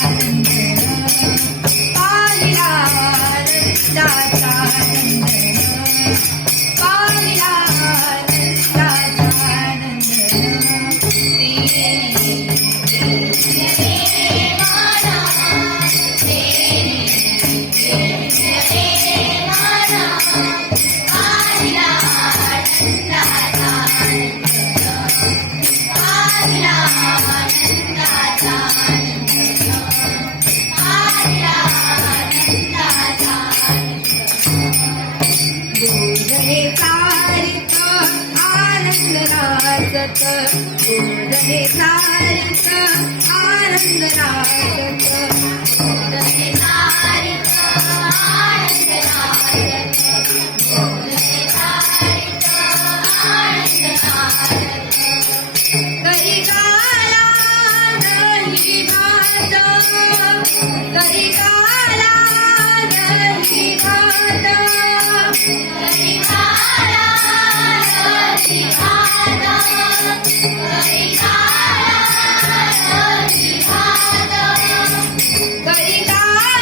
Thank you. Bharat Pune Bharat Anand Bharat Pune Bharat. Bye.